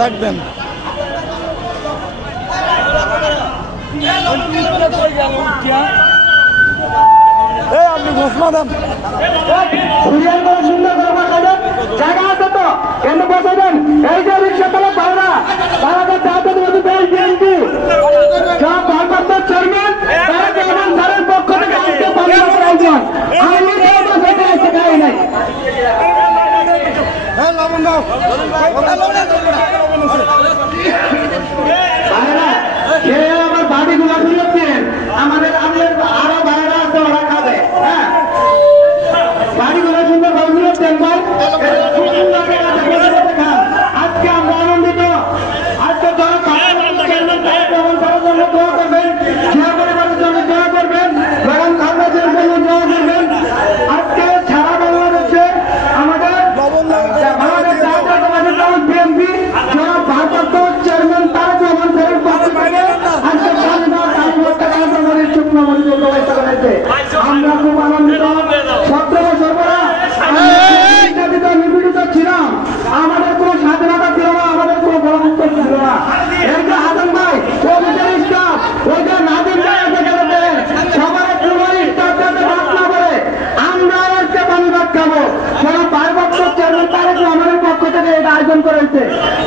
ডাক দেন। আপনি ঘোষণা দেন। জায়গা আছে তো কেন বসে দেন? এই যে রিক্সা চালক ভাইরা তারা সব ভারপ্রাপ্ত চেয়ারম্যান তাদের পক্ষ থেকে আজকে পানিবাদ আয়োজন আমি খাই নাই। আমার বাড়িগুলো ফিরছেন আমাদের আরো বাইরে আছে ওরা খাবে। হ্যাঁ বাড়িগুলো সুন্দর ভাবে ফিরছেন ভাই আজকে আমরা আনন্দিত। আজকে দোয়া করবেন, পরিবারের জন্য দোয়া করবেন, বেগম খালেদার জন্য দোয়া করবেন। আজকে সারা বাংলাদেশে আমাদের বিএনপি ভারপ্রাপ্ত চেয়ারম্যান তারেক রহমান স্যারের পক্ষ থেকে আজকে ব্যবস্থা করেছে। আমরা খুব আনন্দিত। 17 বছর পরে নিপীড়িত ছিলাম, আমাদের কোন স্বাধীনতা ছিল না, আমাদের কোন গণতন্ত্র ছিল না। এই যে হাসান ভাই স্টাফ ওই যে নাদিম ভাই সবাই পুরো স্টাফ যাতে বাদ না বলে আমরা আজকে পানিবাদ খাবো। সারা ভারপ্রাপ্ত চেয়ারম্যান তারেক রহমানের পক্ষ থেকে এটা আয়োজন করেছে।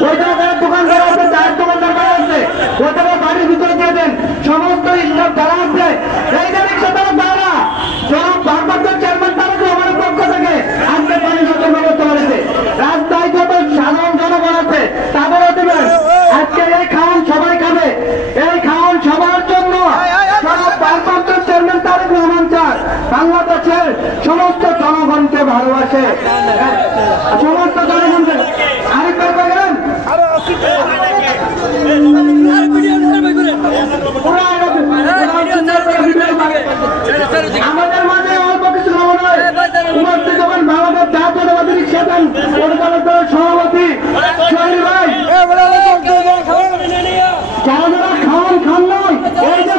ওই জায়গায় দোকানদার আছে, চায়ের দোকানদার আছে, ওই জায়গায় বাড়ির ভিতরে দিয়ে দেন সমস্ত স্টাফ যারা আছে। এই যে রিক্সা চালক ভাইরা সব ভারপ্রাপ্ত চেয়ারম্যান তারেক রহমানের পক্ষ থেকে আজকে পানিবাদের ব্যবস্থা করেছে। রাস্তায় যত সাধারণ জনগণ আছে তাদেরও দেবেন। আজকে এই খাওয়ান সবাই খাবে, এই খাওয়ান সবার জন্য ভারপ্রাপ্ত চেয়ারম্যান তারেক রহমান স্যার বাংলাদেশের সমস্ত জনগণকে ভালোবাসে, সমস্ত জনগণকে। আরেকবার বলেন আমাদের মাঝে অল্প কিছু উপস্থিত হবেন বাংলাদেশ জাতীয়তাবাদী রিক্সা পরিচালক দলের সভাপতি সোহেল ভাই। যারা যারা খাওয়ান খান নয় এই যে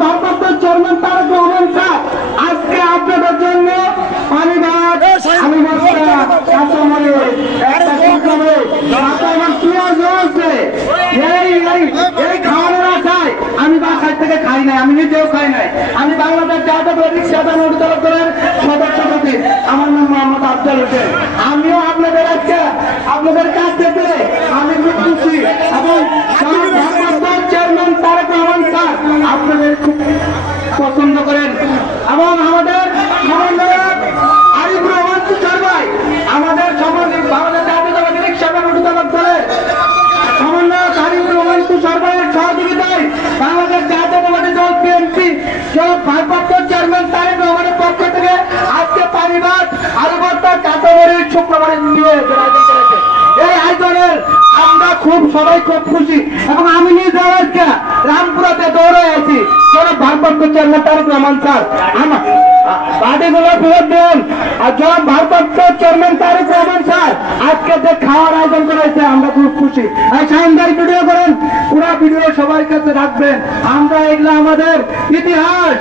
ভারপ্রাপ্ত চেয়ারম্যান তারেক রহমান স্যার আজকে আপনাদের জন্য পানিবাদ এই খাওয়ানোর আশায় আমি বাসায় থেকে খাই নাই, আমি নিজেও খাই নাই। আমি বাংলাদেশ জাতীয়তাবাদী রিক্সা পরিচালক দলের সদস্যপতি, আমার নাম মোহাম্মদ আফজাল হোসেন। আমিও আপনাদের আজকে আপনাদের কাছ থেকে আমি খুব খুশি এবং চেয়ারম্যান তারেক রহমান স্যার আপনাদের খুব পছন্দ করেন এবং আমাদের সমন্বয়ক আরিফ রহমান তুষার ভাই আমাদের বাংলাদেশ জাতীয়তাবাদী রিক্সা পরিচালক দলের সমন্বয়ক আরিফ রহমান তুষার ভাইয়ের সহযোগিতায় বাংলাদেশ জাতীয়তাবাদী দল বিএনপি ভারপ্রাপ্ত চেয়ারম্যান তারেক রহমানের পক্ষ থেকে আজকে পানিবাদ আলুভর্তা কাঁচামরিচ শুক্রবারের নিয়ে আয়োজন করেছে। এই আয়োজনের আমরা সবাই খুব খুশি এবং আমি নিজে আজকে রামপুরাতে দৌড়ে আছি ভারপ্রাপ্ত চেয়ারম্যান তারেক রহমান স্যার আমার বাড়িগুলো ফেরত দেন। আর যখন ভারপ্রাপ্ত চেয়ারম্যান তারেক রহমান স্যার আজকে যে খাওয়ার আয়োজন করেছে আমরা খুব খুশি। সাইনদারি ভিডিও করেন, পুরো ভিডিও সবার কাছে রাখবেন। আমরা এগুলো আমাদের ইতিহাস,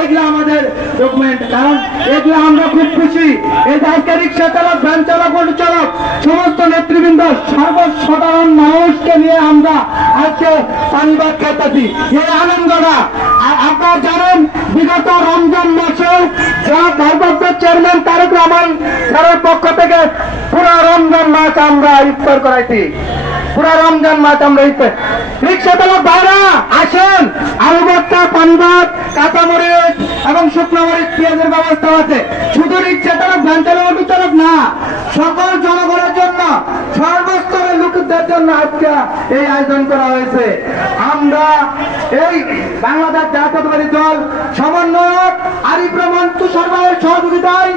এগুলো আমাদের ডকুমেন্ট, কারণ এগুলো আমরা খুব খুশি। এই যে আজকে রিক্সা চালক, ভ্যান চালক, অটো চালক সমস্ত নেতৃবৃন্দ সর্বসাধারণ মানুষকে নিয়ে আমরা আজকে পানিবাদ খেতেছি। এই আনন্দটা আপনারা জানেন বিগত রমজান মাসে ভারপ্রাপ্ত চেয়ারম্যান তারেক রহমান স্যারের পক্ষ থেকে পুরো রমজান মাস আমরা ইফতার করাইছি। পুরো রমজান মাস আমরা ইফতার রিক্সা চালক ভাইরা আসেন, আলু ভর্তা, পানিবাদ, কাঁচামরিচ এবং শুকনো মরিচ পেঁয়াজের ব্যবস্থা আছে। শুধু রিক্সা চালক, ভ্যান চালক, অটো চালক না, সকল জনগণের জন্য, সর্বস্তরের লোকদের জন্য আজকে এই আয়োজন করা হয়েছে। আমরা এই বাংলাদেশ জাতীয়তাবাদী দল সমন্বয়ক আরিফ রহমান তুষার ভাইয়ের সহযোগিতায়